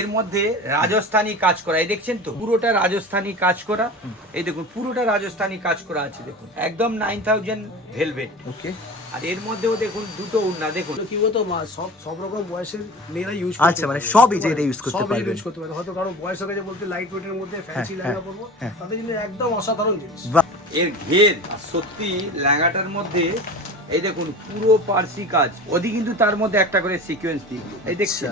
এর মধ্যে রাজস্থানি কাজ করা, এই দেখছেন তো পুরোটা রাজস্থানি কাজ করা। এই দেখুন পুরোটা রাজস্থানি কাজ করা আছে, দেখুন একদম 9000 ভেলভেট। ওকে, আর এর মধ্যেও দেখুন দুটো উন্না, দেখুন কি বলতো সব রকম বয়সের মেয়েরা ইউজ আচ্ছা, মানে সবই যে এটা ইউজ করতে পারবে। ইউজ করতে পারে, হয়তো কারণ বয়স হয়ে গেছে বলতে লাইট ওয়েটের মধ্যে ফ্যান্সি লেহেঙ্গা পরবো, তাদের জন্য একদম অসাধারণ জিনিস। এর ঘের সত্যি লেহেঙ্গাটার মধ্যে এই দেখুন পুরো পার্সি কাজ, ওদি কিন্তু তার মধ্যে একটা করে সিকোয়েন্স দিয়ে, এই দেখছেন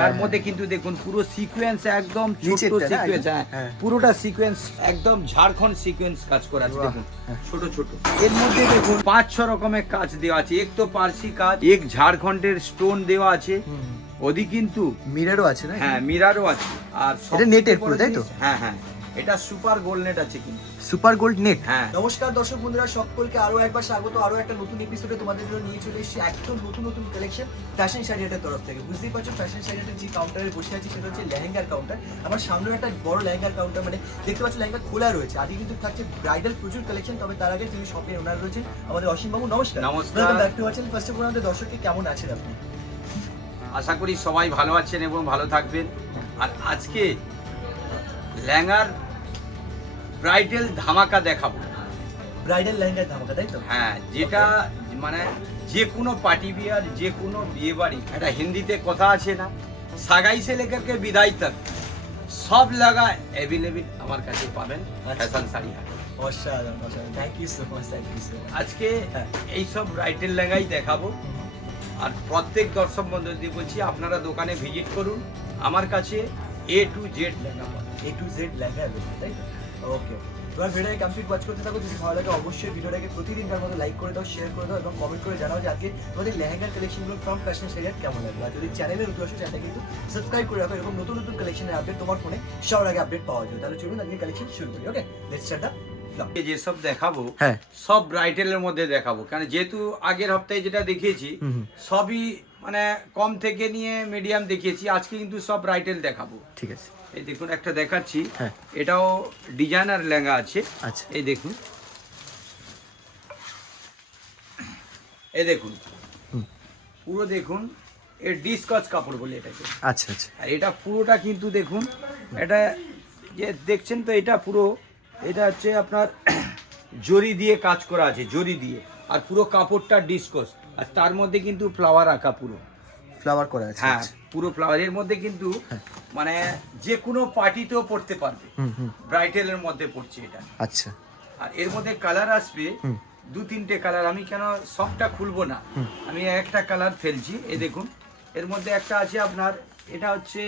তার মধ্যে কিন্তু দেখুন পুরো সিকোয়েন্স একদম ছোট সিকোয়েন্স, হ্যাঁ পুরোটা সিকোয়েন্স একদম ঝাড়খণ্ড সিকোয়েন্স কাজ করা আছে, দেখুন ছোট ছোট। এর মধ্যে দেখুন 5-6 রকমের কাজ দেওয়া আছে, এক তো পার্সি কাজ, এক ঝাড়খণ্ডের স্টোন দেওয়া আছে, ওদি কিন্তু মিররও আছে না? হ্যাঁ মিরারও আছে। আর এটা নেটের পুরো, তাই তো? হ্যাঁ হ্যাঁ, এটা সুপার গোল্ড নেট আছে কিন্তু, সুপার গোল্ড নেট। হ্যাঁ। নমস্কার দর্শক বন্ধুরা, সকলকে আরো একবার স্বাগত আরো একটা নতুন এপিসোডে তোমাদের জন্য নিয়ে চলে এসেছি একদম নতুন কালেকশন ফ্যাশন শাড়িয়াটের তরফ থেকে। বুঝতেই পারছো ফ্যাশন শাড়িয়াটের যে কাউন্টারে বসে আছি সেটা হচ্ছে লেহেঙ্গার কাউন্টার। আমার সামনে একটা বড় লেহেঙ্গার কাউন্টার, মানে দেখতে পাচ্ছ লেহেঙ্গা খোলা রয়েছে। আজকে কিন্তু থাকছে ব্রাইডাল প্রচুর কালেকশন। তবে তার আগে যিনি শপের ওনার রয়েছেন আমাদের অসীম বাবু, নমস্কার। নমস্কার। Back to our channel. First of all আমাদের দর্শককে কেমন আছেন আপনি? আশা করি সবাই ভালো আছেন এবং ভালো থাকবেন। আর আজকে লেহেঙ্গার ব্রাইডাল ধামাকা দেখাবো। ব্রাইডাল লেহেঙ্গার ধামাকা, তাই তো? হ্যাঁ, যেটা মানে যে কোনো পার্টি বিয়ার, যে কোনো বিয়ে বাড়ি, একটা হিন্দিতে কথা আছে না, সাগাই সে লেকার কে বিদায় তক সব লাগা অ্যাভেলেবল আমার কাছে পাবেন ফ্যাশন শাড়ি হাট। অসাধারণ অসাধারণ, thank you so much, thank you so much. আজকে এইসব ব্রাইডাল লেহেঙ্গাই দেখাবো। আর প্রত্যেক দর্শক বন্ধুদের বলছি আপনারা দোকানে ভিজিট করুন, আমার কাছে A to Z লেহেঙ্গা পাবেন। A to Z লেহেঙ্গা, তাই তো? ওকে, তোমার ভিডিওটাকে কমপ্লিট ওয়াচ করতে থাকো। যদি ভালো লাগে অবশ্যই ভিডিওটাকে প্রতিদিনকার মতো লাইক করে দাও, শেয়ার করে দাও এবং কমেন্ট করে জানাও যে আজকে তোমাদের লেহেঙ্গার কালেকশনগুলো ফ্রম ফ্যাশন শাড়িয়াট কেমন লাগলো। আর যদি চ্যানেলে নতুন আসো চ্যানেলটা কিন্তু সাবস্ক্রাইব করে রাখো, এরকম নতুন কালেকশনের আপডেট তোমার ফোনে সবার আগে আপডেট পাওয়া যায়। তাহলে চলুন আজকে কালেকশন শুরু করি। ওকে, লেটস স্টার্ট দ্য ব্লগ। যেসব দেখাবো হ্যাঁ, সব ব্রাইডালের মধ্যে দেখাবো, কারণ যেহেতু আগের সপ্তাহে যেটা দেখিয়েছি সবই মানে কম থেকে নিয়ে মিডিয়াম দেখিয়েছি, আজকে কিন্তু সব ব্রাইডাল দেখাবো। ঠিক আছে। এই দেখুন একটা দেখাচ্ছি, হ্যাঁ। এটাও ডিজাইনার লেহেঙ্গা আছে। আচ্ছা, এই দেখুন, এই দেখুন পুরো দেখুন, এর ডিসকাস কাপড় বলে এটাকে। আচ্ছা আচ্ছা। আর এটা পুরোটা কিন্তু দেখুন, এটা যে দেখছেন তো, এটা পুরো এটা হচ্ছে আপনার জরি দিয়ে কাজ করা আছে, জরি দিয়ে। আর পুরো কাপড়টা ডিসকস, আর তার মধ্যে কিন্তু ফ্লাওয়ার আঁকা পুরো। ফ্লাওয়ার করা আছে। হ্যাঁ, পুরো ফ্লাওয়ারের মধ্যে কিন্তু মানে যে কোনো পার্টিতেও পড়তে পারবে, ব্রাইডালের মধ্যে পড়ছে এটা। আচ্ছা। আর এর মধ্যে কালার আসবে 2-3টে কালার, আমি কেন সবটা খুলবো না, আমি একটা কালার ফেলছি। এই দেখুন এর মধ্যে একটা আছে আপনার, এটা হচ্ছে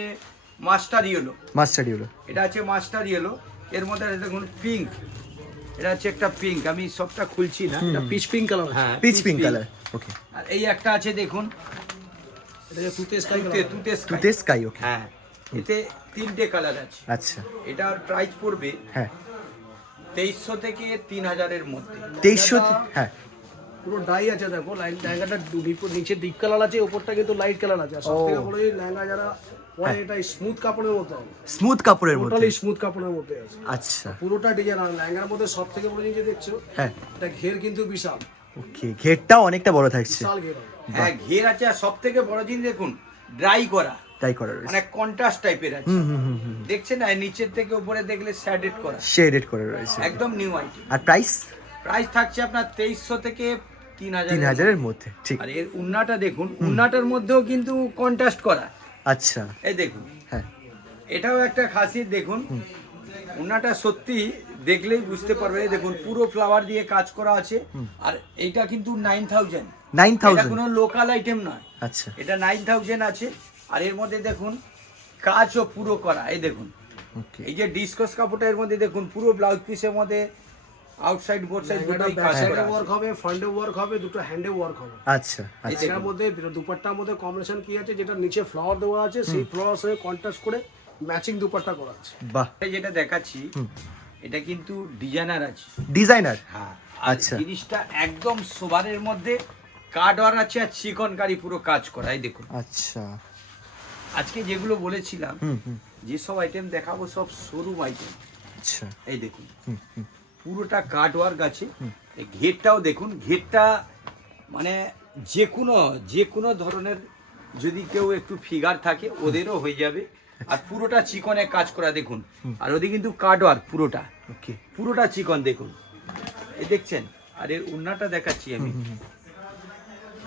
মাস্টার ইয়েলো, মাস্টার ইয়েলো। এটা আছে মাস্টার ইয়েলো। এর মধ্যে আছে দেখুন পিঙ্ক, এটা হচ্ছে একটা পিঙ্ক, আমি সবটা খুলছি না, এটা পিচ পিঙ্ক কালার। হ্যাঁ পিচ পিঙ্ক কালার। ওকে। আর এই একটা আছে দেখুন, এটা যে তুতে স্কাই তুতে তুতে স্কাই। ওকে। হ্যাঁ, এতে 3টে কালার আছে। আচ্ছা। এটার প্রাইস পড়বে হ্যাঁ, 2300 থেকে 3000 এর মধ্যে। 2300। হ্যাঁ, পুরো ডাই আছে, দেখো লেহেঙ্গাটা নিচে ডিপ কালার আছে, উপরটা কিন্তু লাইট কালার আছে। আর সবথেকে বড় এই লেহেঙ্গা যারা পরে এটা স্মুথ কাপড়ের মধ্যে হবে, স্মুথ কাপড়ের মধ্যে। টোটালি স্মুথ কাপড়ের মধ্যে আছে। আচ্ছা। পুরোটা ডিজাইন। আর লেহেঙ্গার মধ্যে সবথেকে বড় জিনিস যে দেখছো, হ্যাঁ। এটা ঘের কিন্তু বিশাল ওকে, ঘেরটাও অনেকটা বড় থাকছে। বিশাল ঘের হবে। হ্যাঁ, ঘের আছে। আর সব থেকে বড় জিনিস দেখুন, ড্রাই করা, তাই করা রয়েছে। মানে কন্ট্রাস্ট টাইপের আছে। দেখছেন না, নিচের থেকে উপরে দেখলে শ্যাডেড করা, শেডেড করা রয়েছে। একদম নিউ আইটেম। আর প্রাইস প্রাইস থাকছে আপনার 2300 থেকে 3000। 3000 এর মধ্যে। ঠিক। আর এর উন্নাটা দেখুন, উন্নাটার মধ্যেও কিন্তু কন্ট্রাস্ট করা। আচ্ছা। এই দেখুন, হ্যাঁ, এটাও একটা খাসিয়ত। দেখুন উন্নাটা সত্যি দেখলেই বুঝতে পারবে। দেখুন পুরো ফ্লাওয়ার দিয়ে কাজ করা আছে। আর এইটা কিন্তু 9000, 9000 এটা কোনো লোকাল আইটেম নয়। আচ্ছা। এটা 9000 আছে। আর এর মধ্যে দেখুন কাজও পুরো করা। এই দেখুন, ওকে। এই যে ডিসকস কাপড়টা, এর মধ্যে দেখুন পুরো ব্লাউজ পিসের মধ্যে আউটসাইড বোথ সাইড দুটোই ব্যাক কাজ সাইডে করা ওয়ার্ক হবে, ফ্রন্টে ওয়ার্ক হবে, দুটো হ্যান্ডে ওয়ার্ক হবে। আচ্ছা আচ্ছা। এটার মধ্যে দুপাট্টার মধ্যে কম্বিনেশন কি আছে, যেটা নিচে ফ্লাওয়ার দেওয়া আছে, সেই ফ্লাওয়ার সঙ্গে কন্ট্রাস্ট করে ম্যাচিং দুপাট্টা করা আছে। বাহ। এটা যেটা দেখাচ্ছি, এটা কিন্তু ডিজাইনার আছে। ডিজাইনার। হ্যাঁ, আচ্ছা। আচ্ছা। জিনিসটা একদম সোবারের মধ্যে কাট ওয়ার আছে, আর চিকনকারি পুরো কাজ করা। এই দেখুন আচ্ছা। আজকে যেগুলো বলেছিলাম, যেসব আইটেম দেখাবো সব শোরুম আইটেম। আচ্ছা। এই দেখুন পুরোটা কাট ওয়ার্ক আছে। এই ঘেরটাও দেখুন, ঘেরটা মানে যে কোনো ধরনের যদি কেউ একটু ফিগার থাকে ওদেরও হয়ে যাবে। আর পুরোটা চিকনে কাজ করা দেখুন। আর ওদিকে কিন্তু কাট ওয়ার্ক পুরোটা, ওকে, পুরোটা চিকন দেখুন, এই দেখছেন। আর এর ওড়নাটা দেখাচ্ছি আমি।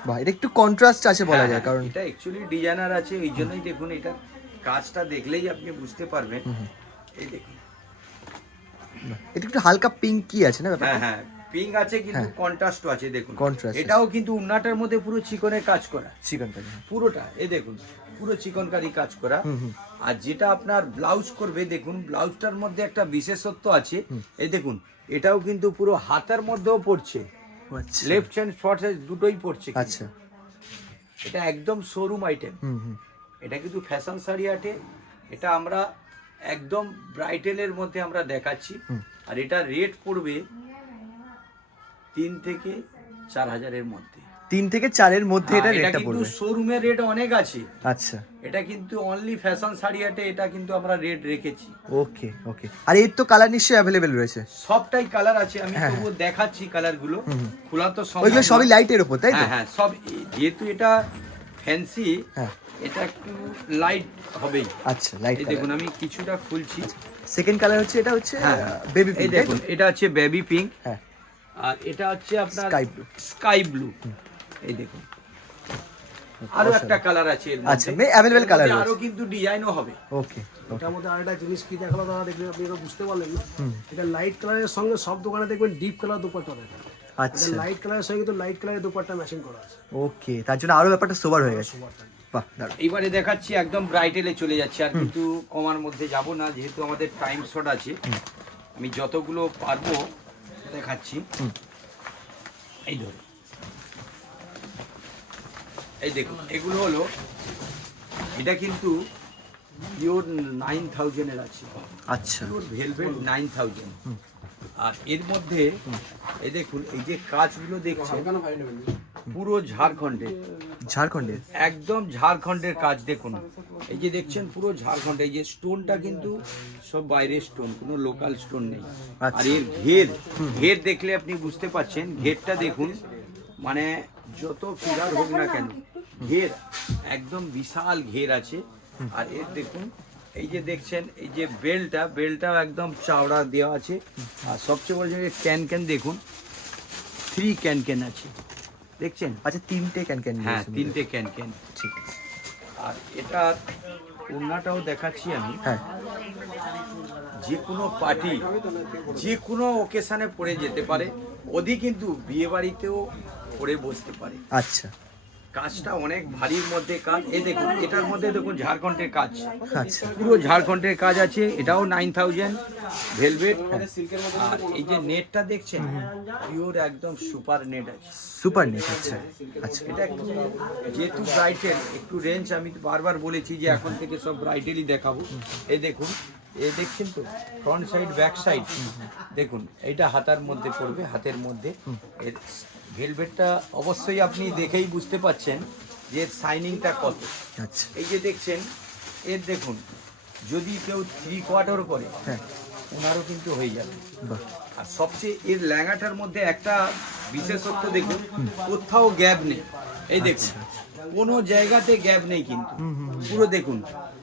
বাহ, এটা একটু কন্ট্রাস্ট আছে বলা যায়, হ্যাঁ, কারণ এটা অ্যাকচুয়ালি ডিজাইনার আছে, এই জন্যই দেখুন এটা কাজটা দেখলেই আপনি বুঝতে পারবেন। এই দেখুন, এটা একটু হালকা পিঙ্কি আছে না ব্যাপারটা? হ্যাঁ হ্যাঁ, পিঙ্ক আছে কিন্তু কন্ট্রাস্টও আছে দেখুন। Contrast আছে। এটাও কিন্তু উন্নাটার মধ্যে পুরো চিকনের কাজ করা, চিকন কারি। পুরোটা এই দেখুন, পুরো চিকনকারি কাজ করা। আর যেটা আপনার ব্লাউজ করবে দেখুন, ব্লাউজটার মধ্যে একটা বিশেষত্ব আছে, এই দেখুন, এটাও কিন্তু পুরো হাতের মধ্যেও পড়ছে, আচ্ছা লেফট হ্যান্ড শর্ট সাইজ দুটোই পড়ছে কিন্তু। আচ্ছা, এটা একদম শোরুম আইটেম। এটা কিন্তু ফ্যাশন শাড়ি আটে, এটা আমরা একদম ব্রাইডালের মধ্যে আমরা দেখাচ্ছি। আর এটা রেট পড়বে 3 থেকে 4 হাজারের মধ্যে। 3 থেকে 4 মধ্যে এটা হ্যাঁ, এটা রেটটা কিন্তু পড়বে। শোরুমের রেট অনেক আছে, আচ্ছা, এটা কিন্তু অনলি ফ্যাশন শাড়ি আটে এটা কিন্তু আমরা রেট রেখেছি। ওকে ওকে। আর এর তো কালার নিশ্চয়ই অ্যাভেলেবেল রয়েছে? সবটাই কালার আছে, আমি তবুও দেখাচ্ছি কালার গুলো, খোলা তো সম্ভব ওইগুলো না। সবই লাইটের উপর, তাই তো? হ্যাঁ হ্যাঁ, সব যেহেতু এটা ফ্যান্সি, হ্যাঁ, এটা একটু লাইট হবেই। আচ্ছা, লাইট এই দেখুন আমি কিছুটা খুলছি। সেকেন্ড কালার হচ্ছে, এটা হচ্ছে হ্যাঁ, বেবি এই পিঙ্ক। দেখুন, এটা হচ্ছে বেবি পিঙ্ক, হ্যাঁ, আর এটা হচ্ছে আপনার Sky blue। Sky blue. এই দেখুন, আরো একটা কালার আছে এর মধ্যে। আচ্ছা, available এর color মধ্যে রয়েছে। আরো কিন্তু ডিজাইনও হবে। ওকে ওকে। এটার মধ্যে আরেকটা জিনিস কি দেখালো দাদা, দেখবেন আপনি এটা বুঝতে পারলেন না, এটা লাইট কালারের সঙ্গে সব দোকানে দেখবেন ডিপ কালার দুপাট্টা দেখা, আচ্ছা, লাইট কালারের সঙ্গে কিন্তু লাইট কালারের দুপাট্টা ম্যাচিং করা আছে। ওকে, তার জন্য আরো ব্যাপারটা সোবার হয়ে গেছে। বাহ, দারুণ। এইবারে দেখাচ্ছি একদম ব্রাইডালে চলে যাচ্ছে, আর কিন্তু কমার মধ্যে যাব না, যেহেতু আমাদের টাইম শর্ট আছে। আমি যতগুলো পারবো দেখাচ্ছি। এই ধরুন, এই দেখুন, এগুলো হলো, এটা কিন্তু পিওর 9000 এর আছে, আচ্ছা, পিওর ভেলভেট 9000। আর এর মধ্যে এই দেখুন, এই যে কাজগুলো দেখছেন পুরো ঝাড়খণ্ডের, ঝাড়খণ্ডের? একদম ঝাড়খণ্ডের কাজ দেখুন। এই যে দেখছেন পুরো ঝাড়খণ্ড, এই যে স্টোনটা কিন্তু সব বাইরের স্টোন, কোনো লোকাল স্টোন নেই। আর এর ঘের দেখলে আপনি বুঝতে পাচ্ছেন, ঘেরটা দেখুন, মানে যত ফিগার হোক না কেন, ঘের একদম বিশাল ঘের আছে। আর এর দেখুন, এই যে দেখছেন, এই যে বেলটাও একদম চাওড়া দেওয়া আছে। আর সবচেয়ে বড় জিনিস, ক্যান দেখুন, 3 ক্যান আছে, দেখছেন? আচ্ছা, 3টে ক্যান। হ্যাঁ, 3টে ক্যান। ঠিক আছে। আর এটা ওড়নাটাও দেখাচ্ছি আমি। হ্যাঁ, যে কোনো পার্টি, যে কোনো ওকেশনে পরে যেতে পারে, ওদি কিন্তু বিয়ে বাড়িতেও পরে বসতে পারে। আচ্ছা কাজটা অনেক ভারীর মধ্যে কাজ। এই দেখুন, এটার মধ্যে দেখুন ঝাড়খণ্ডের কাজ, আচ্ছা, পুরো ঝাড়খণ্ডের কাজ আছে। এটাও 9000 ভেলভেট। আর এই যে নেটটা দেখছেন, পিওর একদম সুপার নেট আছে, সুপার নেট। আচ্ছা আচ্ছা, এটা একটু যেহেতু ব্রাইডাল একটু রেঞ্জ, আমি তো বারবার বলেছি যে এখন থেকে সব ব্রাইডালই দেখাবো। এই দেখুন, এই দেখছেন তো, ফ্রন্ট সাইড ব্যাক সাইড দেখুন, এইটা হাতার মধ্যে পড়বে, হাতের মধ্যে। এর ভেলভেটটা অবশ্যই আপনি দেখেই বুঝতে পাচ্ছেন যে শাইনিংটা কত। আচ্ছা, এই যে দেখছেন, এর দেখুন, যদি কেউ 3/4 করে, হ্যাঁ, ওনারও কিন্তু হয়ে যাবে। বাহ, আর সবচেয়ে এর ল্যাঙ্গাটার মধ্যে একটা বিশেষত্ব দেখুন, কোথাও গ্যাপ নেই। এই দেখুন, কোনো জায়গাতে গ্যাপ নেই কিন্তু, পুরো দেখুন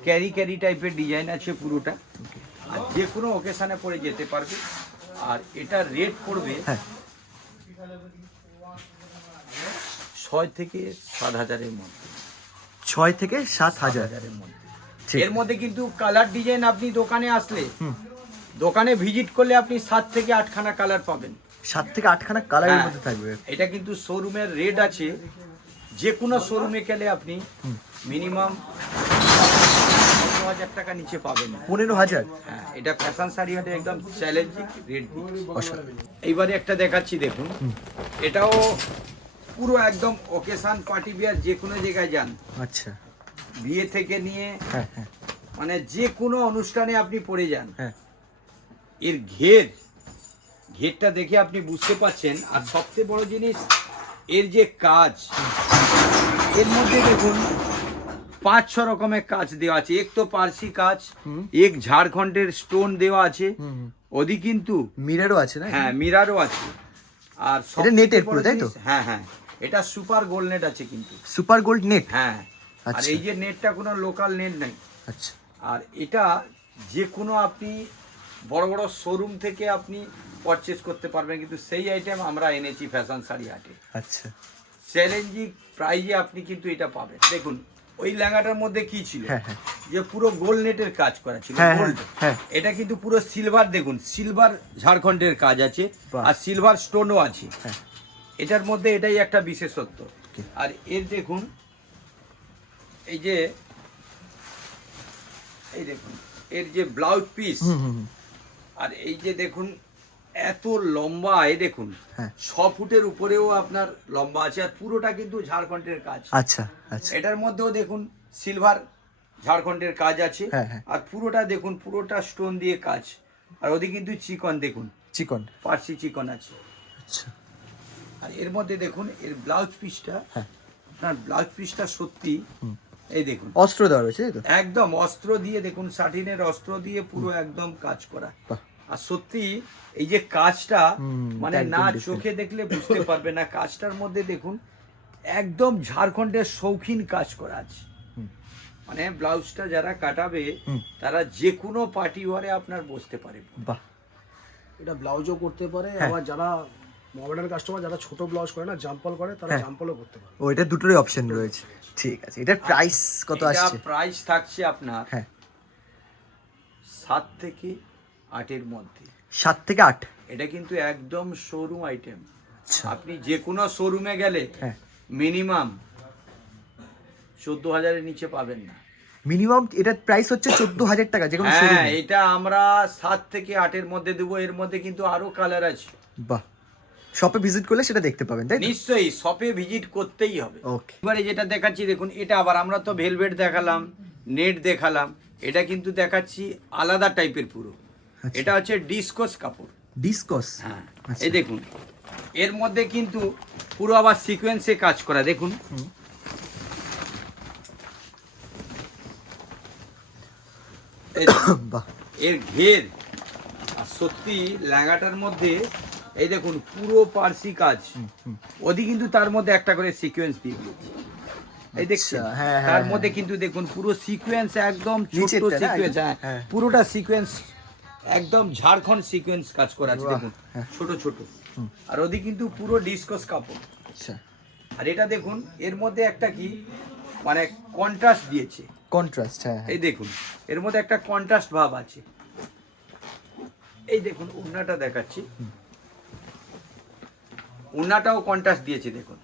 ক্যারি টাইপের ডিজাইন আছে পুরোটা। আর যে কোনো ওকেশনে পরে যেতে পারবে। আর এটা রেট পড়বে হ্যাঁ, 6 থেকে 7 হাজারের মধ্যে। 6 থেকে 7,000। হাজারের মধ্যে। ঠিক। এর মধ্যে কিন্তু কালার ডিজাইন, আপনি দোকানে আসলে, দোকানে ভিজিট করলে আপনি 7 থেকে 8খানা কালার পাবেন। 7 থেকে 8খানা কালারের হ্যাঁ, মধ্যে থাকবে। এটা কিন্তু শোরুমের রেট আছে, যে কোনো শোরুমে গেলে আপনি মিনিমাম 15,000 টাকা নিচে পাবেন। 15,000? হ্যাঁ, এটা ফ্যাশন শাড়ি হাটে একদম চ্যালেঞ্জিং রেট। অসাধারণ। এইবারে একটা দেখাচ্ছি দেখুন, এটাও পুরো একদম ওকেশন পার্টি বিয়ার, যে কোনো জায়গায় যান, আচ্ছা, বিয়ে থেকে নিয়ে হ্যাঁ হ্যাঁ মানে যে কোনো অনুষ্ঠানে আপনি পরে যান। হ্যাঁ, এর ঘেরটা দেখে আপনি বুঝতে পাচ্ছেন। আর সবচেয়ে বড় জিনিস, এর যে কাজ, এর মধ্যে দেখুন 5-6 রকমের কাজ দেওয়া আছে। এক তো পার্সি কাজ, এক ঝাড়খণ্ডের স্টোন দেওয়া আছে, ওদি কিন্তু মিররও আছে না? হ্যাঁ মিরারও আছে। আর এটা সবচেয়ে নেটের বড় পুরো, তাই তো? জিনিস, হ্যাঁ হ্যাঁ, এটা সুপার গোল্ড নেট আছে কিন্তু। Super gold net? হ্যাঁ, আর আচ্ছা। এই যে নেটটা কোনো লোকাল নেট নাই। আচ্ছা, আর এটা যে কোনো আপনি বড় বড় শোরুম থেকে আপনি পারচেস করতে পারবেন, কিন্তু সেই আইটেম আমরা এনেছি ফ্যাশন শাড়ি হাটে। আচ্ছা চ্যালেঞ্জিং প্রাইজে আপনি কিন্তু এটা পাবেন। দেখুন ওই লেহেঙ্গাটার মধ্যে কি ছিল, হ্যাঁ, হ্যাঁ। যে পুরো গোল্ড নেটের কাজ করা ছিল, হ্যাঁ, গোল্ড। হ্যাঁ। এটা কিন্তু পুরো সিলভার, দেখুন সিলভার ঝাড়খণ্ডের কাজ আছে বাহ। আর সিলভার স্টোনও আছে। হ্যাঁ। এটার মধ্যে এটাই একটা বিশেষত্ব। আর এর দেখুন এই যে এই দেখুন এর যে ব্লাউজ পিস, আর এই যে দেখুন এত লম্বা, এই দেখুন হ্যাঁ। 6 ফুটের উপরেও আপনার লম্বা আছে, আর পুরোটা কিন্তু ঝাড়খণ্ডের কাজ। আচ্ছা আচ্ছা এটার মধ্যেও দেখুন সিলভার ঝাড়খণ্ডের কাজ আছে, হ্যাঁ, হ্যাঁ। আর পুরোটা দেখুন পুরোটা স্টোন দিয়ে কাজ, আর ওদিকে কিন্তু চিকন, দেখুন চিকন। পার্সি চিকন আছে। আচ্ছা আর এর মধ্যে দেখুন এর ব্লাউজ পিসটা, হ্যাঁ। আপনার ব্লাউজ পিসটা সত্যি এই দেখুন অস্ত্র দেওয়া রয়েছে তাই তো? একদম অস্ত্র দিয়ে, দেখুন সাটিনের অস্ত্র দিয়ে পুরো একদম কাজ করা। বাহ। আর সত্যি এই যে কাজটা মানে একদম না different। চোখে দেখলে বুঝতে পারবে না, কাজটার মধ্যে দেখুন একদম ঝাড়খণ্ডের শৌখিন কাজ করা আছে। মানে ব্লাউজটা যারা কাটাবে তারা যে কোনো পার্টি ওয়ারে আপনার বসতে পারে। বাহ। এটা ব্লাউজও করতে পারে, হ্যাঁ। আবার যারা মডার্ন কাস্টমার যারা ছোট ব্লাউজ করে না, জাম্পল করে, তারা হ্যাঁ। জাম্পলও করতে পারে। ও এটা দুটোরই অপশন রয়েছে। ঠিক আছে, এটার প্রাইস কত এটা আসছে? প্রাইস থাকছে আপনার হ্যাঁ 7 থেকে 8-এর মধ্যে। 7 থেকে 8। এটা কিন্তু একদম শোরুম আইটেম। আচ্ছা আপনি যে কোনো শোরুমে গেলে হ্যাঁ। মিনিমাম 14,000-এর নিচে পাবেন না। মিনিমাম এটার প্রাইস হচ্ছে 14,000 টাকা যে কোনো হ্যাঁ, শোরুমে। এটা আমরা 7 থেকে 8-এর মধ্যে দেবো। এর মধ্যে কিন্তু আরো কালার আছে। বাহ। শপে ভিজিট করলে সেটা দেখতে পাবেন তাই তো? নিশ্চয়ই শপে ভিজিট করতেই হবে। ওকে। এবারে যেটা দেখাচ্ছি দেখুন, এটা আবার আমরা তো ভেলভেট দেখালাম, নেট দেখালাম, এটা কিন্তু দেখাচ্ছি আলাদা টাইপের পুরো। আচ্ছা। এটা হচ্ছে ডিসকস কাপড়। ডিসকস। হ্যাঁ, আচ্ছা। এই দেখুন এর মধ্যে কিন্তু পুরো আবার সিকোয়েন্সে কাজ করা, দেখুন এই দেখুন, বাহ। এর ঘের আর সত্যি লেহেঙ্গাটার মধ্যে এই দেখুন পুরো পার্সি কাজ, ওদিকে কিন্তু তার মধ্যে একটা করে সিকোয়েন্স দিয়ে দিয়েছে। এই দেখছেন আচ্ছা, হ্যাঁ, হ্যাঁ, তার হ্যাঁ। মধ্যে কিন্তু দেখুন পুরো সিকোয়েন্স একদম ছোট নিচেরটা না? সিকোয়েন্স, হ্যাঁ। হ্যাঁ পুরোটা সিকোয়েন্স একদম ঝাড়খণ্ড সিকোয়েন্স কাজ করা আছে, বাহ, দেখুন হ্যাঁ। ছোট ছোট। আর ওদিকে কিন্তু পুরো ডিসকস কাপড়। আচ্ছা আর এটা দেখুন এর মধ্যে একটা কি মানে কন্ট্রাস্ট দিয়েছে, কন্ট্রাস্ট। হ্যাঁ হ্যাঁ। এই দেখুন এর মধ্যে একটা কন্ট্রাস্ট ভাব আছে। এই দেখুন উন্নাটা দেখাচ্ছি, উন্নাটাও কন্ট্রাস্ট দিয়েছে দেখুন।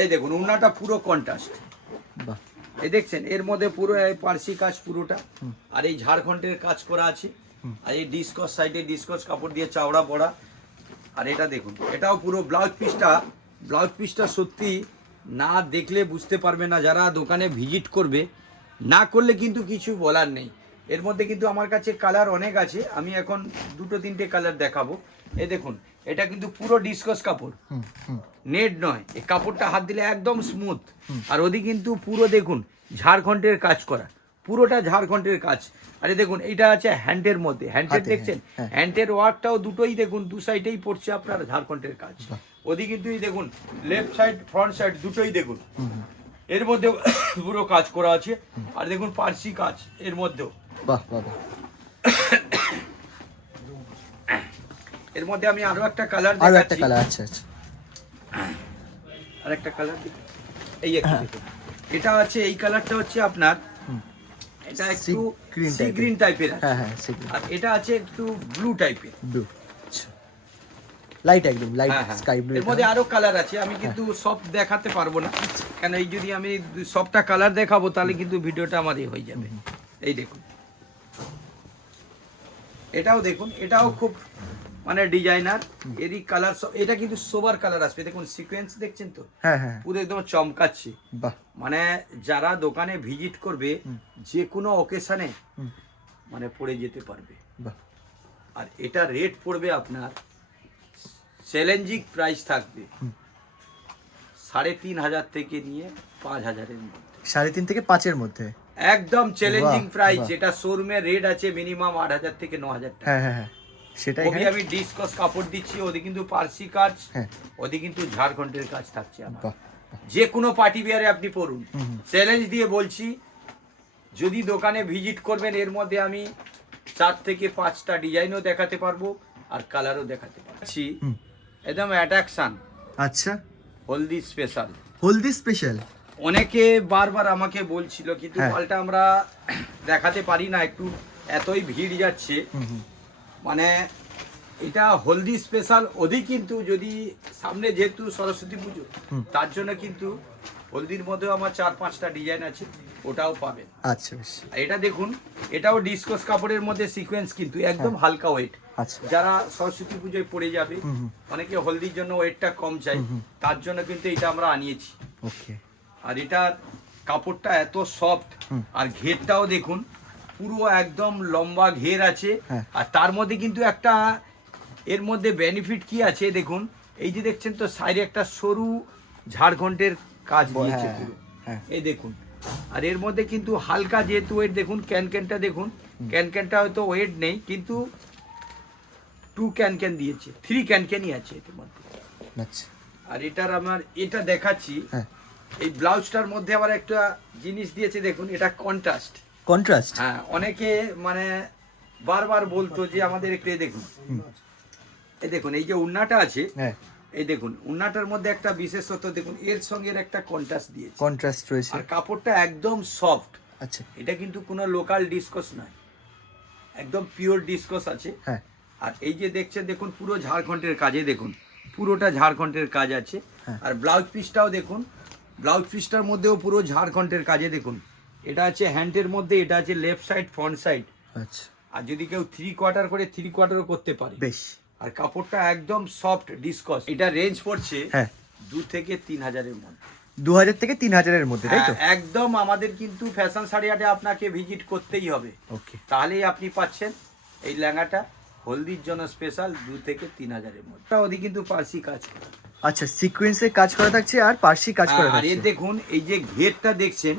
এই দেখুন উন্নাটা পুরো কন্ট্রাস্ট। বাহ। এই দেখছেন এর মধ্যে পুরো এই পার্সি কাজ পুরোটা, আর এই ঝাড়খণ্ডের কাজ করা আছে, আর এই ডিসকস সাইডে ডিসকস কাপড় দিয়ে চাওড়া পড়া। আর এটা দেখুন এটাও পুরো ব্লাউজ পিসটা সত্যি না দেখলে বুঝতে পারবে না, যারা দোকানে ভিজিট করবে, না করলে কিন্তু কিছু বলার নেই। এর মধ্যে কিন্তু আমার কাছে কালার অনেক আছে, আমি এখন 2-3টে কালার দেখাবো। এই দেখুন এটা কিন্তু পুরো ডিসকস কাপড়, নেট নয়। এই কাপড়টা হাত দিলে একদম স্মুথ। আর ওদিকে কিন্তু পুরো দেখুন ঝাড়খণ্ডের কাজ করা, পুরোটা ঝাড়খণ্ডের কাজ। আরে দেখুন এটা আছে হ্যান্ডের মধ্যে, হ্যান্ডের হাতে, দেখছেন, হ্যাঁ। হ্যান্ডের ওয়ার্কটাও দুটোই দেখুন দু সাইডেই পড়ছে আপনার ঝাড়খণ্ডের কাজ। ওদিকে কিন্তু এই দেখুন লেফট সাইড ফ্রন্ট সাইড দুটোই দেখুন এর মধ্যে পুরো কাজ করা আছে। আর দেখুন পার্সি কাজ এর মধ্যেও। বাহ বাহ বাহ। এর মধ্যে আমি আরো একটা কালার আরো একটা দেখাচ্ছি, কালার। আচ্ছা আচ্ছা। আর একটা কালার এই একটা দেখুন। এটা আছে এই কালারটা হচ্ছে আপনার, এটা একটু green সি type-এর। গ্রিন টাইপের আছে, হ্যাঁ হ্যাঁ সেগুলো আর এটা আছে একটু ব্লু টাইপের। ব্লু। আচ্ছা লাইট, একদম লাইট হ্যাঁ, হ্যাঁ। Sky blue. এর মধ্যে আরো কালার আছে, আমি কিন্তু সব দেখাতে পারবো না, কেন এই যদি আমি সবটা কালার দেখাবো তাহলে কিন্তু ভিডিওটা আমার হয়ে যাবে। এই দেখুন এটাও দেখুন, এটাও খুব মানে ডিজাইনার, এরই কালার এটা কিন্তু সোবার কালার আসবে। দেখুন সিকোয়েন্স দেখছেন তো, হ্যাঁ হ্যাঁ। পুরো একদম চমকাচ্ছে। বাহ। মানে যারা দোকানে ভিজিট করবে যে কোনো অকেশনে মানে পরে যেতে পারবে। বাহ। আর এটা রেট পড়বে আপনার চ্যালেঞ্জিং প্রাইস থাকবে 3,500 থেকে নিয়ে 5,000-এর মধ্যে। 3.5 থেকে 5-এর মধ্যে একদম চ্যালেঞ্জিং বাহ, প্রাইস। বাহ। এটা শোরুমে রেট আছে মিনিমাম 8,000 থেকে 9,000 টাকা। হ্যাঁ হ্যাঁ হ্যাঁ সেটাই। ওবি আমি ডিসকস কাপড় দিচ্ছি, ওদিকে কিন্তু পার্সি কাজ, হ্যাঁ। ওদিকে কিন্তু ঝাড়খণ্ডের কাজ থাকছে আমার। বাহ। যে কোনো পার্টি বিয়ারে আপনি পরুন, চ্যালেঞ্জ দিয়ে বলছি। যদি দোকানে ভিজিট করবেন, এর মধ্যে আমি 4 থেকে 5টা ডিজাইনও দেখাতে পারবো আর কালারও দেখাতে পারছি। একদম অ্যাট্রাকশন, আচ্ছা, হলদি স্পেশাল। হলদি স্পেশাল। অনেকে বারবার আমাকে বলছিল, কিন্তু মালটা আমরা দেখাতে পারি না, একটু এতই ভিড় যাচ্ছে। মানে এটা হলদি স্পেশাল ওদি, কিন্তু যদি সামনে যেহেতু সরস্বতী পুজো, তার জন্য কিন্তু হলদির মধ্যেও আমার 4-5টা ডিজাইন আছে, ওটাও পাবেন। আচ্ছা বেশ। আর এটা দেখুন, এটাও ডিসকস কাপড়ের মধ্যে সিকোয়েন্স, কিন্তু একদম হালকা ওয়েট। আচ্ছা, যারা সরস্বতী পুজোয় পড়ে যাবে, অনেকে হলদির জন্য ওয়েটটা কম চাই, তার জন্য কিন্তু এটা আমরা আনিয়েছি। ওকে। আর এটার কাপড়টা এত সফট, আর ঘেরটাও দেখুন পুরো একদম লম্বা ঘের আছে। আর তার মধ্যে কিন্তু একটা এর মধ্যে বেনিফিট কি আছে দেখুন, এই যে দেখছেন তো সাইডে একটা সরু ঝাড়খণ্ডের কাজ দিয়েছে পুরো, এই দেখুন। আর এর মধ্যে কিন্তু হালকা যেহেতু ওয়েট, দেখুন ক্যানক্যানটা দেখুন, ক্যানক্যানটা হয়তো ওয়েট নেই, কিন্তু 2 ক্যানক্যান দিয়েছে, 3 ক্যানক্যানই আছে এর মধ্যে। আচ্ছা। আর এটার আমার এটা দেখাচ্ছি, এই ব্লাউজটার মধ্যে আবার একটা জিনিস দিয়েছে দেখুন, এটা কন্ট্রাস্ট। কন্ট্রাস্ট, হ্যাঁ, অনেকে মানে বারবার বলতো যে আমাদের একটু দেখুন, এই দেখুন এই যে উন্নাটা আছে, এই দেখুন উন্নাটার মধ্যে একটা বিশেষত্ব দেখুন, এর সঙ্গে এর একটা কন্ট্রাস্ট দিয়েছে, কন্ট্রাস্ট রয়েছে। আর কাপড়টা একদম সফট। আচ্ছা, এটা কিন্তু কোনো লোকাল ডিসকস নয়, একদম পিওর ডিসকস আছে। আর এই যে দেখছেন দেখুন, পুরো ঝাড়খণ্ডের কাজে দেখুন, পুরোটা ঝাড়খণ্ডের কাজ আছে। আর ব্লাউজ পিসটাও দেখুন, ব্লাউজ পিসটার মধ্যেও পুরো ঝাড়খণ্ডের কাজে দেখুন। এটা আছে হ্যান্ডের মধ্যে, এটা আছে লেফট সাইড, ফ্রন্ট সাইড। আচ্ছা। আর যদি কেউ 3/4 করে 3/4 করতে পারে, বেশ। আর কাপড়টা একদম সফট ডিসকস। এটা রেঞ্জ পড়ছে 2 থেকে 3 হাজারের মধ্যে। 2000 থেকে 3000 এর মধ্যে, তাই তো? একদম। আমাদের কিন্তু ফ্যাশন শাড়ি হাটে আপনাকে ভিজিট করতেই হবে, ওকে। তাহলেই আপনি পাচ্ছেন এই লেহেঙ্গাটা হলদির জন্য স্পেশাল 2 থেকে 3 হাজারের মধ্যে। ওদি কিন্তু পার্সি কাজ করা। আচ্ছা, সিকোয়েন্সে কাজ করা থাকছে আর পার্সি কাজ করা আর থাকছে। এর দেখুন এই যে ঘেরটা দেখছেন,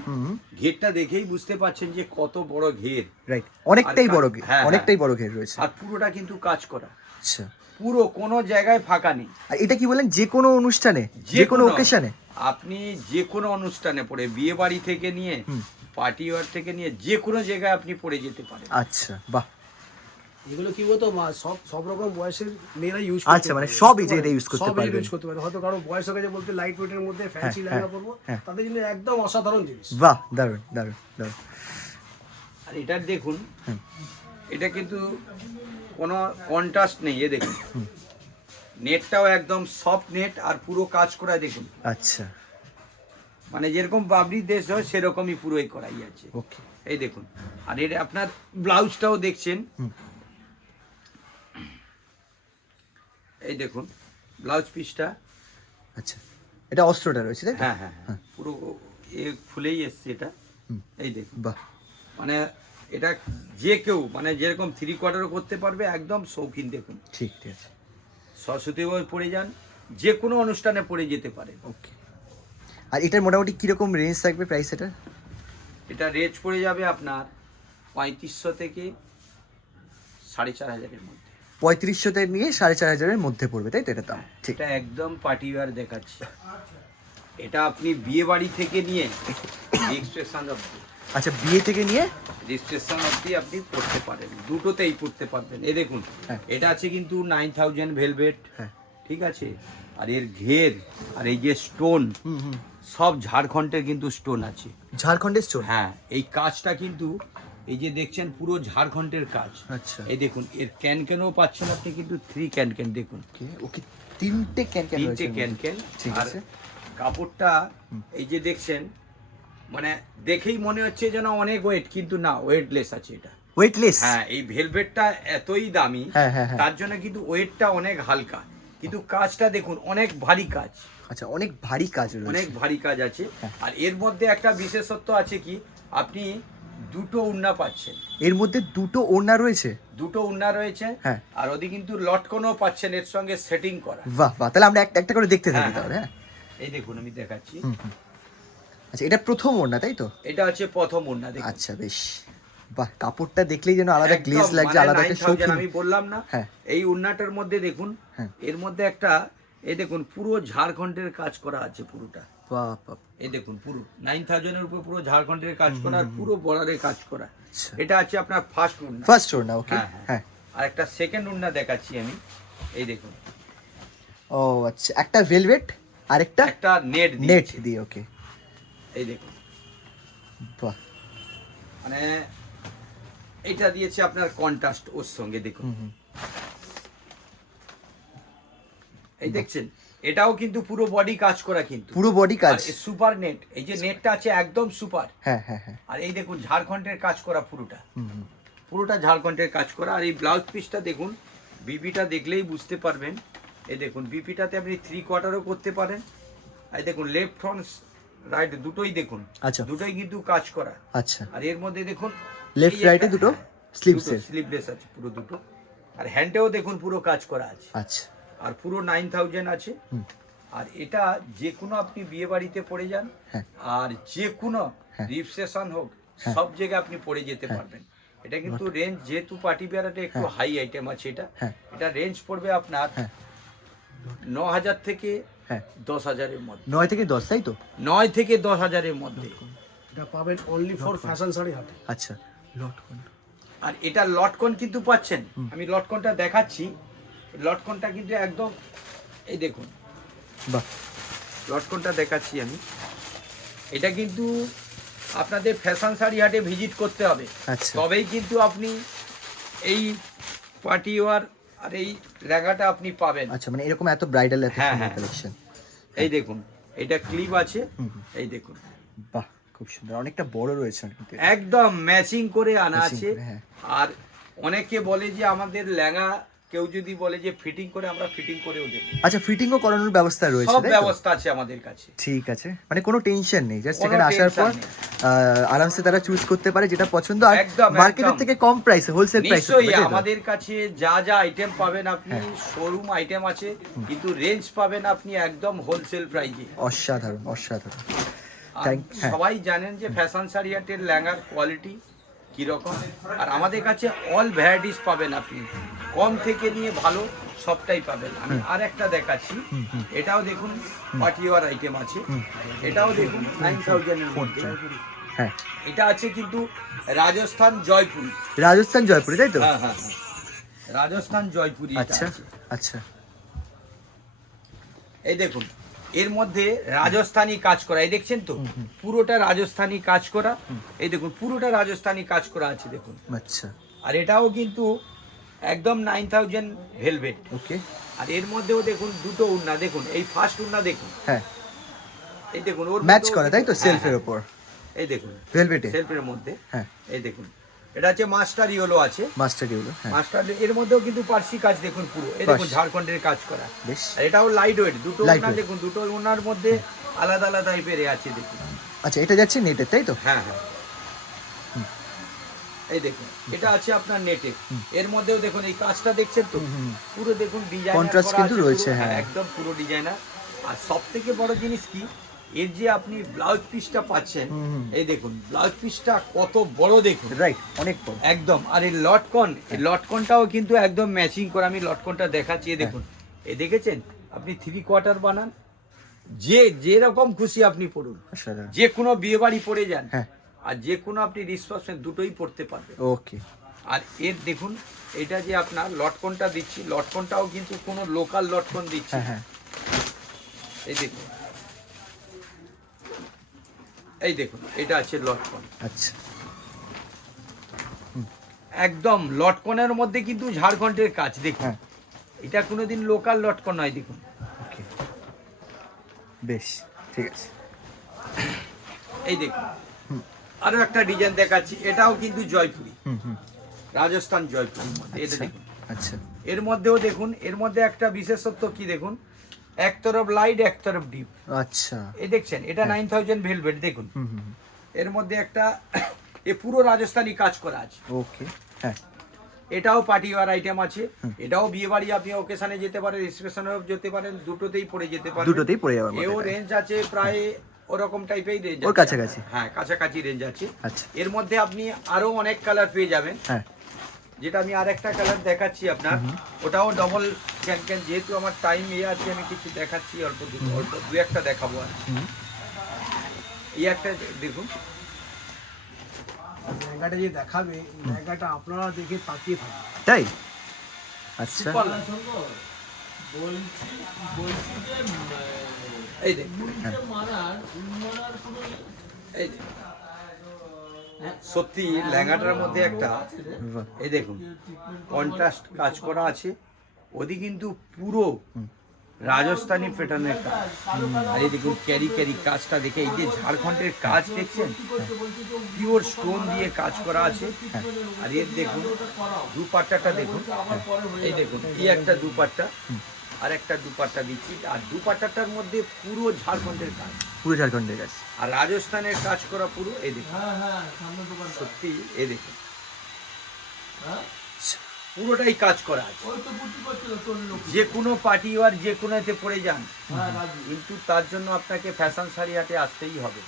ঘেরটা দেখেই বুঝতে পারছেন যে কত বড় ঘের। রাইট, অনেকটাই বড় ঘের, হ্যাঁ, অনেকটাই বড় ঘের রয়েছে। আর পুরোটা কিন্তু কাজ করা, আচ্ছা। পুরো কোনো জায়গায় ফাঁকা নেই। আর এটা কি বলেন, যে কোনো অনুষ্ঠানে, যে কোনো ওকেশনে আপনি যে কোনো অনুষ্ঠানে পরে, বিয়ে বাড়ি থেকে নিয়ে পার্টি ওয়ার থেকে নিয়ে যে কোনো জায়গায় আপনি পরে যেতে পারেন। আচ্ছা, বাহ। এগুলো কি বলতো সব রকম বয়সের মেয়েরা ইউজ আচ্ছা, মানে সবই যে এটা ইউজ করতে সব পারবে। ইউজ করতে পারে। হয়তো কারো বয়স হয়ে গেছে বলতে লাইট ওয়েটের মধ্যে ফ্যান্সি লেহেঙ্গা পরবো, তাদের জন্য একদম অসাধারণ জিনিস। বাহ, দারুণ দারুণ দারুণ। আর এটার দেখুন, এটা কিন্তু কোনো কন্ট্রাস্ট নেই, এ দেখুন নেটটাও একদম সফট নেট, আর পুরো কাজ করা দেখুন। আচ্ছা, মানে যেরকম বাবরি দেশ হয় সেরকমই পুরো এই করাই আছে। ওকে। এই দেখুন, আর এটা আপনার ব্লাউজটাও দেখছেন, এই দেখুন ব্লাউজ পিসটা। আচ্ছা, এটা অস্ত্রটা রয়েছে, তাই তো? হ্যাঁ হ্যাঁ হ্যাঁ, পুরো এ ফুলেই এসছে এটা, এই দেখুন। বাহ। মানে এটা যে কেউ মানে যেরকম 3/4 করতে পারবে, একদম শৌখিন। দেখুন ঠিক আছে। সরস্বতী বই পড়ে যান, যে কোনো অনুষ্ঠানে পড়ে যেতে পারে। ওকে। আর এটার মোটামুটি কিরকম রেঞ্জ থাকবে প্রাইস এটা? এটা রেঞ্জ পড়ে যাবে আপনার 3500 থেকে 4500 মধ্যে। 3500 থেকে নিয়ে 4500 মধ্যে পড়বে, তাই তো? এটা দাম ঠিক। এটা একদম পার্টি ওয়্যার দেখাচ্ছি। এটা আপনি বিয়ে বাড়ি থেকে নিয়ে রেজিস্ট্রেশন অবধি, আচ্ছা, বিয়ে থেকে নিয়ে রেজিস্ট্রেশন অবধি আপনি পড়তে পারেন, দুটোতেই পড়তে পারবেন। এই দেখুন, এটা আছে কিন্তু 9000 ভেলভেট, ঠিক আছে। আর এর ঘের আর এই যে স্টোন, সব ঝাড়খণ্ডের কিন্তু স্টোন আছে। ঝাড়খণ্ডের স্টোন? হ্যাঁ, এই কাজটা কিন্তু এই যে দেখছেন পুরো ঝাড়খণ্ডের কাজ। আচ্ছা। এই দেখুন এর ক্যানক্যানও পাচ্ছেন আপনি, কিন্তু 3 ক্যানক্যান দেখুন। ওকে, 3টে ক্যানক্যান রয়েছে। 3টে ক্যানক্যান। ঠিক আর আছে। কাপড়টা এই যে দেখছেন, মানে দেখেই মনে হচ্ছে যেন অনেক ওয়েট, কিন্তু না, ওয়েটলেস আছে এটা। ওয়েটলেস? হ্যাঁ, এই ভেলভেটটা এতই দামি, হ্যাঁ, তার জন্য কিন্তু ওয়েটটা অনেক হালকা, কিন্তু কাজটা দেখুন অনেক ভারী কাজ। আচ্ছা, অনেক ভারী কাজ রয়েছে। অনেক ভারী কাজ আছে। আর এর মধ্যে একটা বিশেষত্ব আছে কি, আপনি দুটো উন্না পাচ্ছেন। এর মধ্যে দুটো ওড়না রয়েছে? দুটো উন্না রয়েছে। হ্যাঁ। আর ওদি কিন্তু লটকনও পাচ্ছেন এর সঙ্গে সেটিং করা। বাহ বাহ, তাহলে আমরা একটা একটা করে দেখতে থাকি তাহলে। হ্যাঁ, এই দেখুন আমি দেখাচ্ছি। আচ্ছা, এটা প্রথম ওড়না, তাই তো? এটা হচ্ছে প্রথম উন্না। দেখুন আচ্ছা, বেশ। বাহ, কাপড়টা দেখলেই যেন আলাদা একদম, গ্লেজ লাগছে, মানে আলাদা একটা 9000 শৌখিন। আমি বললাম না। হ্যাঁ। এই উন্নাটার মধ্যে দেখুন, এর মধ্যে একটা এই দেখুন পুরো ঝাড়খণ্ডের কাজ করা আছে পুরোটা। বাহ বাহ। এই দেখুন পুরো 9000 এর উপর পুরো ঝাড়খণ্ডের কাজ করা আর পুরো বর্ডারের কাজ করা। আচ্ছা। এটা আছে আপনার ফার্স্ট উন্না। ফার্স্ট ওর না, ওকে। হ্যাঁ, হ্যাঁ। হ্যাঁ। আর একটা সেকেন্ড উন্না দেখাচ্ছি আমি, এই দেখুন ও আচ্ছা, একটা ভেলভেট আরেকটা একটা নেট নেট দিয়েছি, দিয়ে, ওকে। এই দেখুন বাহ। মানে এটা দিয়েছে আপনার কন্ট্রাস্ট ওর সঙ্গে, দেখুন এই দেখছেন, এটাও কিন্তু পুরো বডি কাজ করা, কিন্তু পুরো বডি কাজ। সুপার নেট, এই যে নেটটা আছে একদম সুপার। হ্যাঁ হ্যাঁ হ্যাঁ। আর এই দেখুন ঝাড়খণ্ডের কাজ করা পুরোটা, হুম হুম। পুরোটা ঝাড়খণ্ডের কাজ করা। আর এই ব্লাউজ পিসটা দেখুন, বিপিটা দেখলেই বুঝতে পারবেন। এই দেখুন বিপিটাতে আপনি 3/4ও করতে পারেন। এই দেখুন লেফট ফ্রন্ট রাইট দুটোই দেখুন, আচ্ছা। দুটোই কিন্তু কাজ করা। আচ্ছা, আর এর মধ্যে দেখুন লেফট রাইটে দুটো স্লিভসের। স্লিভলেস আছে পুরো দুটো। আর হ্যান্ডেও দেখুন পুরো কাজ করা আছে। আচ্ছা। আর পুরো 9000 আছে। হুম। আর এটা যে কোনো আপনি বিয়ে বাড়িতে পরে যান, হ্যাঁ। আর যে কোনো হ্যাঁ। রিসেপশন হোক, হ্যাঁ। সব জায়গায় আপনি পরে যেতে হ্যাঁ। পারবেন। এটা কিন্তু রেঞ্জ, যেহেতু পার্টি বিয়ারটা একটু হ্যাঁ। হাই আইটেম আছে, হ্যাঁ। এটা রেঞ্জ পড়বে আপনার হ্যাঁ। 9000 থেকে হ্যাঁ। 10,000 এর মধ্যে। 9 থেকে 10, তাই তো? 9 থেকে 10,000 এর মধ্যে। এটা পাবেন অনলি ফর ফ্যাশন শাড়ি হাটে। আচ্ছা, লট কোন? আর এটা লটকন কিন্তু পাচ্ছেন, আমি লটকনটা দেখাচ্ছি। লটকনটা কিন্তু একদম, এই দেখুন বাহ। লটকনটা দেখাচ্ছি আমি। এটা কিন্তু আপনাদের ফ্যাশন শাড়ি হাটে ভিজিট করতে হবে, আচ্ছা। তবেই কিন্তু আপনি এই পার্টি ওয়ার আর এই লেহেঙ্গাটা আপনি পাবেন। আচ্ছা, মানে এরকম এত ব্রাইডাল এত হ্যাঁ, সুন্দর হ্যাঁ। কালেকশন। এই দেখুন এটা ক্লিপ আছে, এই দেখুন বাহ, খুব সুন্দর, অনেকটা বড় রয়েছে কিন্তু এটা। একদম ম্যাচিং করে আনা Matching আছে। করে, হ্যাঁ। আর অনেকে বলে যে আমাদের লেহেঙ্গা, কেউ যদি বলে যে ফিটিং করে, আমরা ফিটিং করেও দেবো। আচ্ছা, ফিটিংও করানোর ব্যবস্থা রয়েছে, সব তাই তো? ব্যবস্থা আছে আমাদের কাছে। ঠিক আছে, মানে কোনো টেনশন নেই, জাস্ট কোনো এখানে আসার পর tension নেই। আরামসে তারা চুজ করতে পারে যেটা পছন্দ, আর একদম, মার্কেটের একদম। থেকে কম প্রাইসে, হোলসেল প্রাইসে। নিশ্চয়ই আমাদের কাছে যা যা আইটেম পাবেন আপনি, শোরুম আইটেম আছে, কিন্তু রেঞ্জ পাবেন আপনি একদম হোলসেল প্রাইজে। অসাধারণ অসাধারণ। আর হ্যাঁ। সবাই জানেন যে ফ্যাশন শাড়ি হাটের লেহেঙ্গার কোয়ালিটি কীরকম। আর আমাদের কাছে অল ভ্যারাইটিস পাবেন আপনি, কম থেকে নিয়ে ভালো সবটাই পাবেন। আমি আর একটা দেখাচ্ছি, এটাও দেখুন পার্টি ওয়ার আইটেম আছে। এটাও দেখুন 9000 এর মধ্যে। হ্যাঁ, এটা আছে কিন্তু রাজস্থান জয়পুরি। রাজস্থান জয়পুরি, তাই তো? হ্যাঁ হ্যাঁ হ্যাঁ। রাজস্থান জয়পুরি এটা আচ্ছা আছে। আচ্ছা। এই দেখুন এর মধ্যে রাজস্থানি কাজ করা, এই দেখছেন তো পুরোটা রাজস্থানি কাজ করা। এই দেখুন পুরোটা রাজস্থানি কাজ করা আছে, দেখুন। আচ্ছা, আর এটাও কিন্তু একদম 9000 ভেলভেট। ওকে। আর এর মধ্যেও দেখুন দুটো উন্না, দেখুন এই ফার্স্ট উন্না দেখুন, হ্যাঁ, এই দেখুন ওর ম্যাচ মধ্যেও করা, তাই তো? দেখুন, সেলফের হ্যাঁ, উপর এই দেখুন ভেলভেটে। সেলফের মধ্যে, হ্যাঁ, এই দেখুন এটা আছে মাস্টার ইয়েলো আছে। Master yellow. হ্যাঁ, মাস্টার এর মধ্যেও কিন্তু পার্সি কাজ দেখুন পুরো, এই দেখুন পার্সি। ঝাড়খণ্ডের কাজ করা। বেশ। আর এটাও লাইট ওয়েট, দুটো Light ওনার weight। দেখুন, দুটো ওনার মধ্যে আলাদা আলাদা টাইপের আছে, দেখুন। আচ্ছা, এটা যাচ্ছে নেটের, তাই তো? হ্যাঁ হ্যাঁ, এই দেখুন এটা আছে আপনার নেটে। এর মধ্যেও দেখুন এই কাজটা দেখছেন তো, পুরো দেখুন ডিজাইন Contrast কিন্তু রয়েছে, হ্যাঁ। একদম পুরো ডিজাইনার। আর সব থেকে বড় জিনিস কি, এর যে আপনি ব্লাউজ পিসটা পাচ্ছেন, এই দেখুন ব্লাউজ পিসটা কত বড় দেখুন, রাইট, অনেক বড়। একদম। আর এই লটকন, এই লটকনটাও কিন্তু একদম ম্যাচিং করে। আমি লটকনটা দেখাচ্ছি, এই দেখুন, এই দেখেছেন আপনি 3/4 বানান, যেরকম খুশি আপনি পড়ুন, অসাধারণ। যে কোনো বিয়ে বাড়ি পরে যান, হ্যাঁ। আর যে কোনো আপনি রিসেপশন দুটোই পড়তে পারবেন। ওকে। আর এর দেখুন এটা যে আপনার লটকনটা দিচ্ছি, লটকনটাও কিন্তু কোনো লোকাল লটকন দিচ্ছি। হ্যাঁ হ্যাঁ। এই দেখুন, এই দেখুন এটা আছে লটকন, আচ্ছা, একদম লটকনের মধ্যে কিন্তু ঝাড়খণ্ডের কাজ দেখুন। হ্যাঁ। এটা কোনোদিন লোকাল লটকন নয়, দেখুন। ওকে, বেশ, ঠিক আছে। এই দেখুন আরো একটা ডিজাইন দেখাচ্ছি, এটাও কিন্তু জয়পুরি, হুম হুম। রাজস্থান জয়পুরির মধ্যে। এটা আচ্ছা, দেখুন আচ্ছা। এর মধ্যেও দেখুন, এর মধ্যে একটা বিশেষত্ব কি দেখুন, এক তরফ লাইট এক তরফ ডিপ। আচ্ছা। এই দেখছেন এটা 9000 ভেলভেট, দেখুন। হুম হুম। এর মধ্যে একটা এ পুরো রাজস্থানি কাজ করা আছে। ওকে। হ্যাঁ, এটাও পার্টি ওয়ার আইটেম আছে। এটাও বিয়ে বাড়ি আপনি ওকেশনে যেতে পারেন, রিসেপশনেও যেতে পারেন, দুটোতেই পরে যেতে পারেন। দুটোতেই পড়ে যাওয়ার মতো এও এটা। রেঞ্জ আছে প্রায় ওরকম টাইপের রেঞ্জ, ওর কাছাকাছি। হ্যাঁ কাছাকাছি রেঞ্জ আছে। আচ্ছা। এর মধ্যে আপনি আরো অনেক কালার পেয়ে যাবেন, হ্যাঁ, যেটা আমি আর একটা কালার দেখাচ্ছি আপনার, ওটাও ডবল ক্যান। যেহেতু আমার টাইম আছে, আমি কিছু দেখাচ্ছি, অল্প দু একটা দেখাবো আর। এই একটা দেখুন, লেহেঙ্গাটা যে দেখাবে এই লেহেঙ্গাটা আপনারা দেখে তাকিয়ে থাকবেন। তাই আচ্ছা এই দেখুন, এই দেখুন। সত্যি লেহেঙ্গাটার মধ্যে একটা এই দেখুন কন্ট্রাস্ট কাজ করা আছে, ওদি কিন্তু পুরো রাজস্থানি প্যাটার্নের কাজ। আর এই দেখুন ক্যারি ক্যারি কাজটা দেখে, এই যে ঝাড়খণ্ডের কাজ দেখছেন, পিওর স্টোন দিয়ে কাজ করা আছে। আর এর দেখুন দুপাট্টাটা দেখুন, এই দেখুন এই একটা দুপাট্টা, আর একটা দুপাট্টা দিচ্ছি, আর দুপাট্টাটার মধ্যে পুরো ঝাড়খণ্ডের কাজ, পুরো ঝাড়খণ্ডের কাছে। আর রাজস্থানের কাজ করা পুরো। এই দেখুন সত্যি, এই দেখুন পুরোটাই কাজ করা আছে। যে কোনো পার্টি আর যে কোনো এতে পড়ে যান, কিন্তু তার জন্য আপনাকে ফ্যাশন শাড়ি হাটে আসতেই হবে।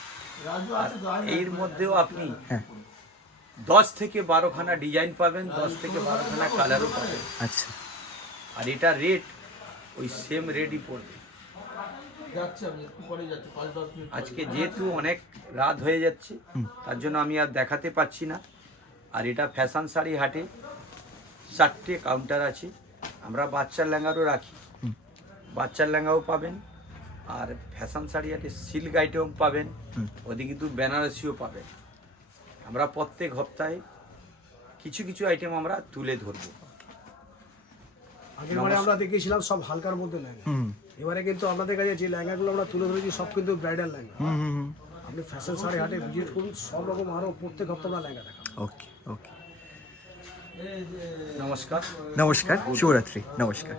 আর এর মধ্যেও আপনি 10 থেকে 12খানা ডিজাইন পাবেন, 10 থেকে 12খানা কালারও পাবেন। আচ্ছা আর এটা রেট ওই সেম রেটই পড়বে। আজকে যেহেতু অনেক রাত হয়ে যাচ্ছে, তার জন্য আমি আর দেখাতে পাচ্ছি না। আর এটা ফ্যাশন শাড়ি হাটে 4টে কাউন্টার আছে। আমরা বাচ্চার লেহেঙ্গারও রাখি, বাচ্চার লেহেঙ্গাও পাবেন। আর ফ্যাশন শাড়ি হাটে সিল্ক আইটেম পাবেন, ওদিকে কিন্তু বেনারসিও পাবেন। আমরা প্রত্যেক সপ্তাহে কিছু কিছু আইটেম আমরা তুলে ধরবো। আগের বারে আমরা দেখেছিলাম সব হালকার মধ্যে লেহেঙ্গা, এবারে কিন্তু আপনাদের কাছে যে লেহেঙ্গাগুলো আমরা তুলে ধরেছি সব কিন্তু ব্রাইডাল লেহেঙ্গা। আপনি ফ্যাশন শাড়ি হাটে ভিজিট করুন, সব রকম আরো প্রত্যেক হপ্তাহ আমরা লেহেঙ্গা দেখাবো। ওকে ওকে নমস্কার। নমস্কার, শুভরাত্রি, নমস্কার।